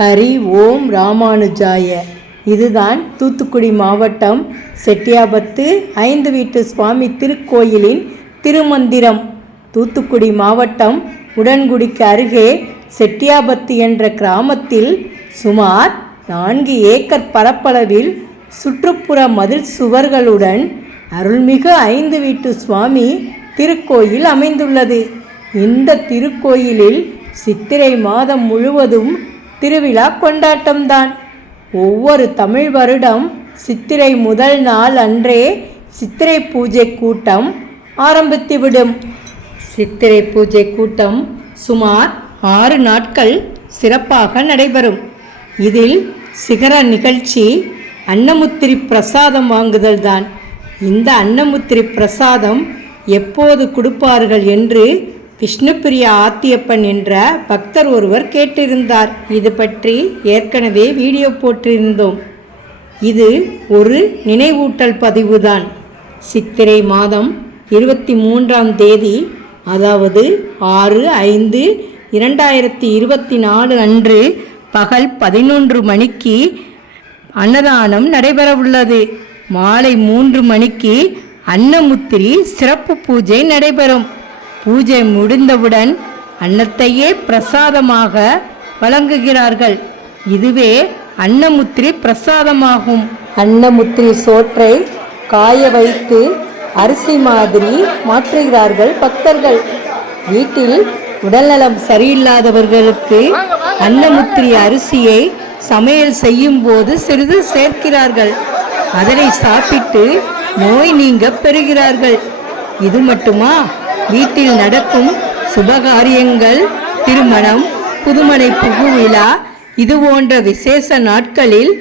ஹரி ஓம் ராமானுஜாய. இதுதான் தூத்துக்குடி மாவட்டம் செட்டியாபத்து 5 வீட்டு சுவாமி திருக்கோயிலின் திருமந்திரம். தூத்துக்குடி மாவட்டம் உடன்குடிக்கு அருகே செட்டியாபத்து என்ற கிராமத்தில் சுமார் 4 ஏக்கர் பரப்பளவில் சுற்றுப்புற மதில் சுவர்களுடன் அருள்மிகு 5 வீட்டு சுவாமி திருக்கோயில் அமைந்துள்ளது. இந்த திருக்கோயிலில் சித்திரை மாதம் முழுவதும் திருவிழா கொண்டாட்டம்தான். ஒவ்வொரு தமிழ் வருடம் சித்திரை முதல் நாள் அன்றே சித்திரை பூஜை கூட்டம் ஆரம்பித்துவிடும். சித்திரை பூஜை கூட்டம் சுமார் 6 நாட்கள் சிறப்பாக நடைபெறும். இதில் சிகர நிகழ்ச்சி அன்னமுத்திரி பிரசாதம் வாங்குதல் தான். இந்த அன்னமுத்திரி பிரசாதம் எப்போது கொடுப்பார்கள் என்று விஷ்ணுபிரியா ஆத்தியப்பன் என்ற பக்தர் ஒருவர் கேட்டிருந்தார். இது பற்றி ஏற்கனவே வீடியோ போட்டிருந்தோம். இது ஒரு நினைவூட்டல் பதிவுதான். சித்திரை மாதம் 23ஆம் தேதி, அதாவது 6/5/2024 அன்று பகல் 11 மணிக்கு அன்னதானம் நடைபெறவுள்ளது. மாலை 3 மணிக்கு அன்னமுத்திரி சிறப்பு பூஜை நடைபெறும். பூஜை முடிந்தவுடன் அன்னத்தையே பிரசாதமாக வழங்குகிறார்கள். இதுவே அன்னமுத்திரி பிரசாதமாகும். அன்னமுத்திரி சோற்றை காய வைத்து அரிசி மாதிரி மாற்றுகிறார்கள் பக்தர்கள். வீட்டில் உடல்நலம் சரியில்லாதவர்களுக்கு அன்னமுத்திரி அரிசியை சமையல் செய்யும் போது சிறிது சேர்க்கிறார்கள். அதனை சாப்பிட்டு நோய் நீங்க பெறுகிறார்கள். இது மட்டுமா, வீட்டில் நடக்கும் சுபகாரியங்கள், திருமணம், புதுமனை புகுவிழா, இது போன்ற விசேஷ நாட்களில்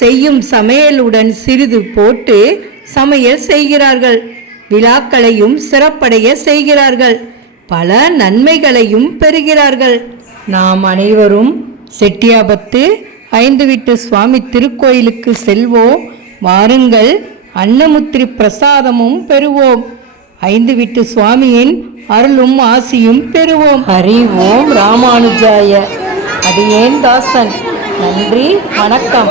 செய்யும் சமையலுடன் சிறிது போட்டு சமையல் செய்கிறார்கள். விழாக்களையும் சிறப்படைய செய்கிறார்கள். பல நன்மைகளையும் பெறுகிறார்கள். நாம் அனைவரும் செட்டியாபத்து 5 வீட்டு சுவாமி திருக்கோயிலுக்கு செல்வோம். வாருங்கள், அன்னமுத்திரி பிரசாதமும் பெறுவோம். 5 வீட்டு சுவாமியின் அருளும் ஆசியும் பெறுவோம். ஹரி ஓம் ராமானுஜாய. அடியேன் தாசன். நன்றி, வணக்கம்.